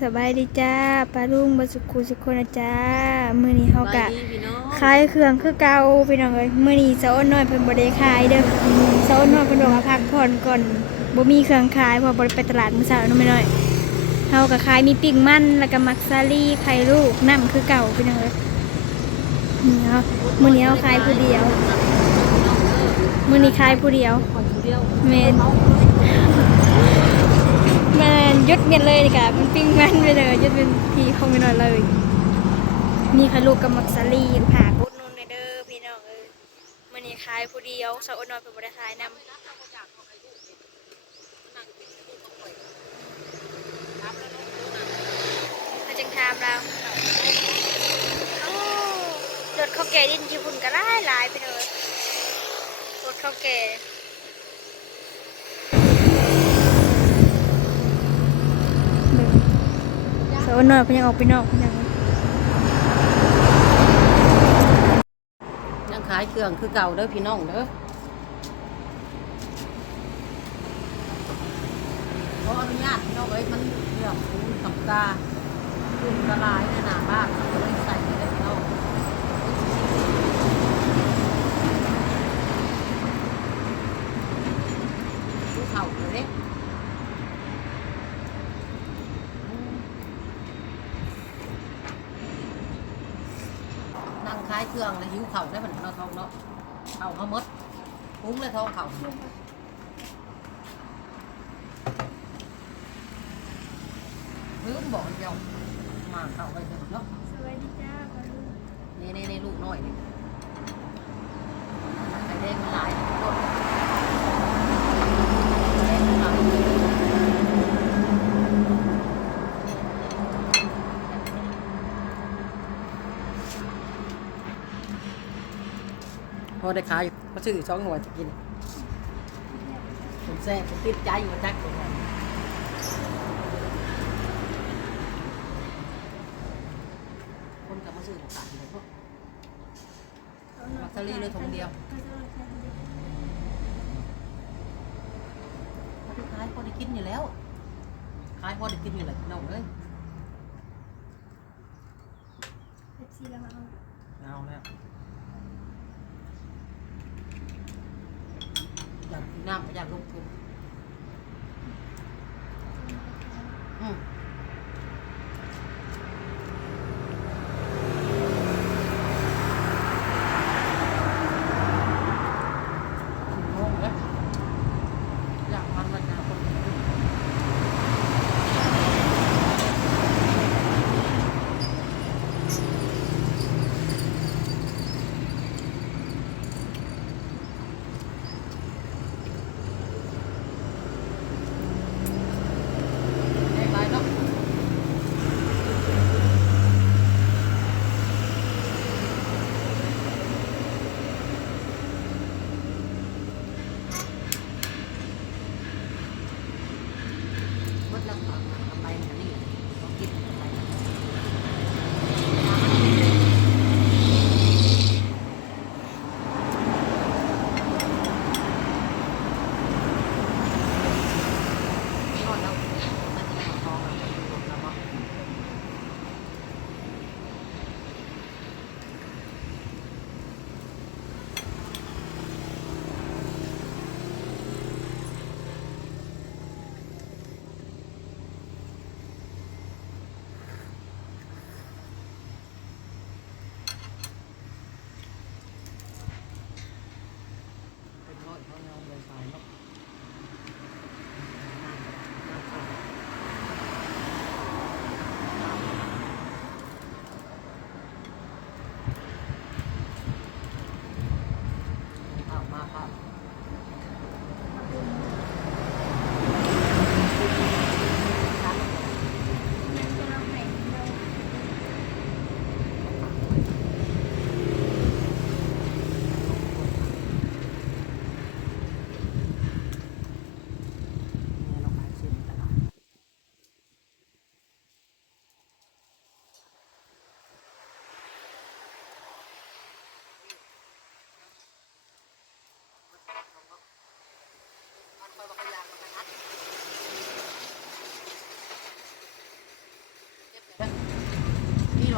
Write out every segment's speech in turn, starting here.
สบายดีจ้าปลาลุงบสุกุสุคนนะจ้ามื้อนี้เฮากะสบายดีพี่น้องขายเครื่องคือเก่าพี่น้องเอ้ยมื้อนี้สะอ้นน้อยเพิ่นบ่ได้ขายเด้อสะอ้นน้อยเพิ่นบอกว่าพักผ่อนก่อนบ่มีเครื่องขายเพราะบ่ได้ไปตลาดมื้อเช้าน้องไม่น้อยเฮาก็ขายมีปิ้งมันแล้วก็มักซาลี่ไข่ลูกน้ำคือเก่าพี่น้องเอ้ยนี่เฮามื้อนี้เฮาขายผู้เดียว มื้อนี้ขายผู้เดียวคนผู้เดียวแม่น แมนยุดเงินเลยดีกว่ามันปิ้งมันไปเลยยุดเป็นทีของไม่น้อยเลย นี่ค่ะลูกกับมักซาลีผ่ากุดนุ่นเด้อพี่น้องเอ้ยมื้อนี้ขายผู้เดียวสาวอนน้อยเพิ่นบ่ได้ขายนำอาจังถามเราโอ้รถข้าวแก่ดินญี่ปุ่นก็หลายหลายไปเลยรถข้าวแก่สา วอ้นน้อยเพิ่นยังออกไปนอกพี่นยังยังขายเครื่องคือเก่าเด้อพี่น้องเด้อขออนุญาตพี่น้องเอ้ยมันเรื่องคุ้นกับกาคุ้นกระลายในหน้าบ้านเราก็เลยใส่ไปได้พี่น้องดูเข่าเลยเด้นั่งขาย เครื่องแล้วหิวเข่าได้เหมือนเราทองเนาะเข่าเขาหมดปุ้งเลยทองเข่าลงลืมบอกเดียวมาเข่าไปเถอะเนาะสวัสดีจ้าปลาลูกนี่นี่นี่ลูกน้อยนี่ไข่แดงมันหลายนะทุกคนไข่แดงมันหลายพ อได้ขายก็ซื้อสองหน่วยจะกินผมแซ่บผมติดใจอยู่จักเลยคนกลับมาซื้อของขายเลยพวกมักซาลี่เลยถุงเดียวพอได้ขายพอได้กินอยู่แล้ว ขายพอได้กินอยู่แหละพี่น้องเอ้ยเอฟซีแล้วมาเอาเอาแล้ว อยากกินน้ำก็อยากลงทุนอืม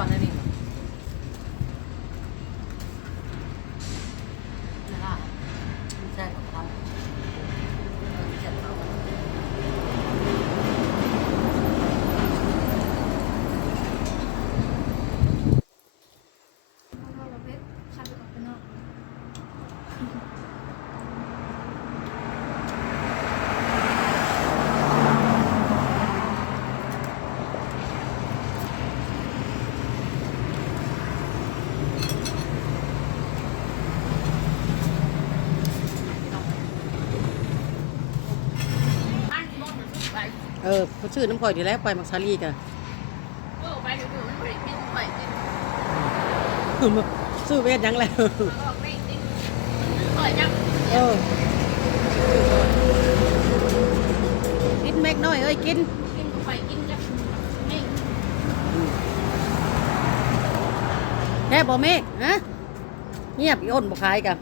วันนี้นี่ล่ะใช่ของทำเจ็บเขา เออเขาชื่อน้ำข่อยดีแล้วไปมักซารีกันซื้อเวทยังแล้วเออกินเม็กน้อยเอ้ยกินแค่บ่เมฆฮะเงียบอีอ้นบ่ขายกัน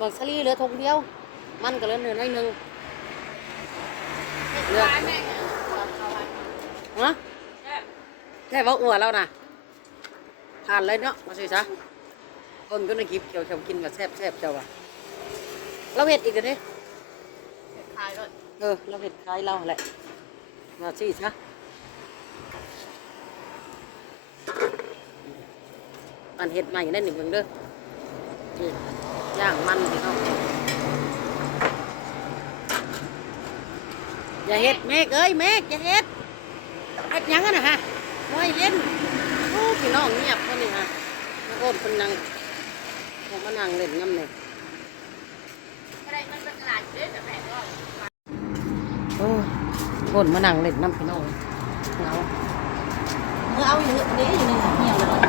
มักซารีเหลือทงเดียว มันก็เหลือเนื้อน้อยหนึง เลือฮะแค่ว่าอ้วนแล้วนะทานเลยเนาะมาสิซะคนก็ในคลิปเกี่ยวกับกินกับแซ่บแซ่บเจ้าว่ะเราเห็ดอีกกันดิเออเราเห็ดคล้ายเราแหละมาสิซะอันเห็ดใหม่นั่นหนึ่งเบิ่งเด้อย่างมันพี่น้อง อย่าเห็ดเมฆเอ้ยเมฆอย่าเห็ดเห็ดหยังกันนะฮะไว้เล่นโอ้พี่น้องเงียบคนนี้ฮะแล้วก็คนนั่งผมมานั่งเล่นน้ำเนี่ยโอ้คนมานั่งเล่นน้ำพี่น้องเหงาเมื่อเอาอยู่นี่อยู่นี่เหี่ยวเลย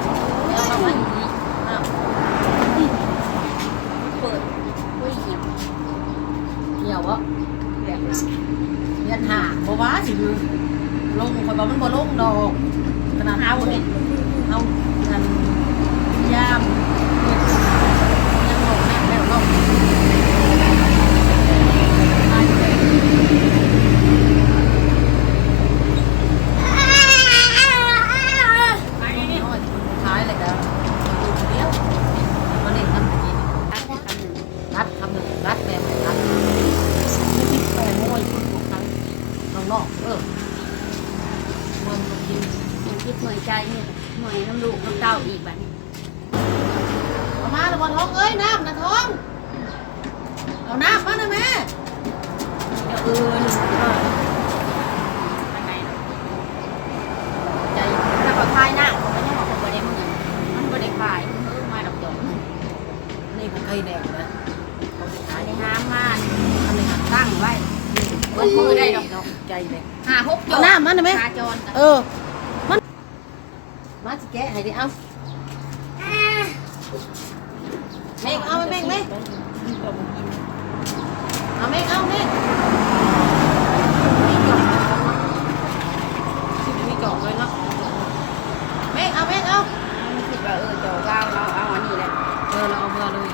เดี๋ยวเอามาอยู่นี่อ้าวเปิดอุ้ยเหี่ยวเหี่ยววะเรี ยนหาบ่ว่าสิลงคอยบอกมันบ่ลงดอกขนาดเอาเนี่ยเอาอันยามยังลงแม่แล้วลงขายเลยครับเดี๋ยวมาเล่นน้ำกินรัดคำหนึ่งรัดแม่รัดไม่คิดแปลงมวยคุณทุกครั้ง บอกเออมันก็กินยังคิดหน่วยใจเนี่ยหน่วยน้ำลูกน้ำเต้าอีกแบบนี้เอามาแล้วบอท้องเอ้ยน้ำนะท้อง เอาน้ำมาหน่อยแม่เดี๋ยวเออหนึ่งก็ไปไหนเนาะใจถ้าก็คายหน้าเขาไม่ได้บอกว่าบ่ได้มึงมันบ่ได้ขายมึงเออมาดอกจอก นี่ผมเคยแดงนะเขาไปขาย ได้ห้ามมาอันนี้ตั้งไว้บนมือได้ดอกดอก ใจเลยห้าหกจเอาอกน้ำมาหน่อยแม่คาจรกันเออ มัน มาสิแกะให้ดิเอาเมฆเอาไหมเมฆไหมเอาเมฆเอาเมฆมีจอกเลยเนาะเมฆเอาเมฆเอา มันคิดว่าเออจอกเราเราเอาอันนี้แหละ เออเราเอาเมื่อเลย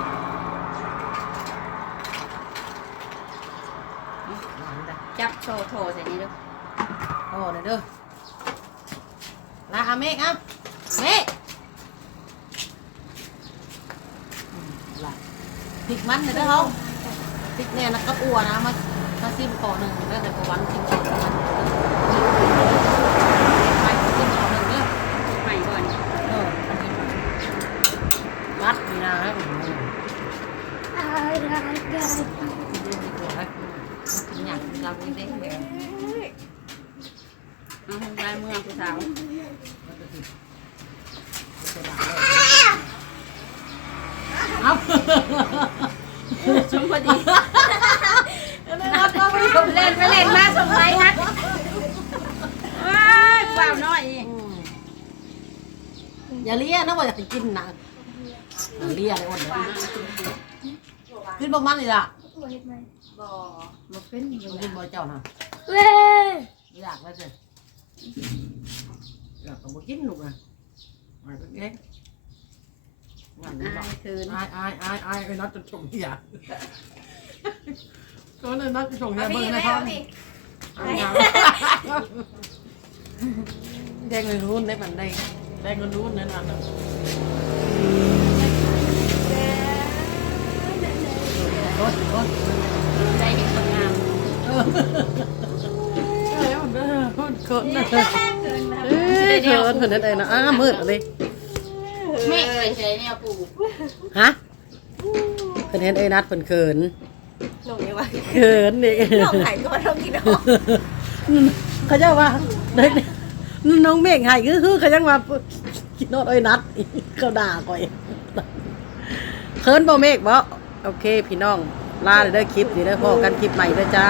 จับโชว์โชว์ใส่นี่เด้อ โอ้เด้อเด้อลาเอาเมฆเอาเมฆอืมล่ะพริกมันเด้อเด้อเขาพริกเนี่ยนะก็อัวนะมามาซิมก่อหนึ่งเด้อแต่ก็วันซิมก่อหนึ่งไปซิมก่อหนึ่งเด้อใหม่ก่อนเอออันนี้รัดนี่นะให้ผมดูดูดีกว่าให้อย สาวเอาชมพอดีชมเล่นไปเล่นมาชมไรนะว้ายเปล่าน้อยอีกอย่าเลี้ยนะว่าอยากกินนะอย่าเลี้ยเลยอ้นเลยกินประมาณนี้ล่ะบ่บ่เป็นกินบ่เจ้านะอยากแล้วสิอยากก็บ่กินลูกอะมาก็เองงานนี้อาเนาะยคืนอายอายอายอายไอ้นัดจะชงเหี้ยก็เลยนัดจะชงเหี้ยเบิ่งนะครับอายงามแดงเงินรุ่นได้มันได้แดงเงินรุ่นนั่นน่ะรถรถใจเห็นคนงาม เออเอ้ยมันเด้อมัน เขินนะเอ้ยเขินเขินนั่นเองนะอ้ามืดเลยเมฆไปใช้แนวปูฮะเพิ่นเห็นไอ้นัดเพิ่นเขินลงเลยว่าเขินนี่ลงไหนก็มาลงกินเนาะเขาเจ้าว่าเด็กน้องเมฆให้คือคือเขาจังว่ากินโนดไอ้นัดเขาด่าก่อยเขินบ่เมฆบ่โอเค พี่น้องลาเลยด้อคลิปนี้เด้อพอกันคลิปใหม่เด้อจ้า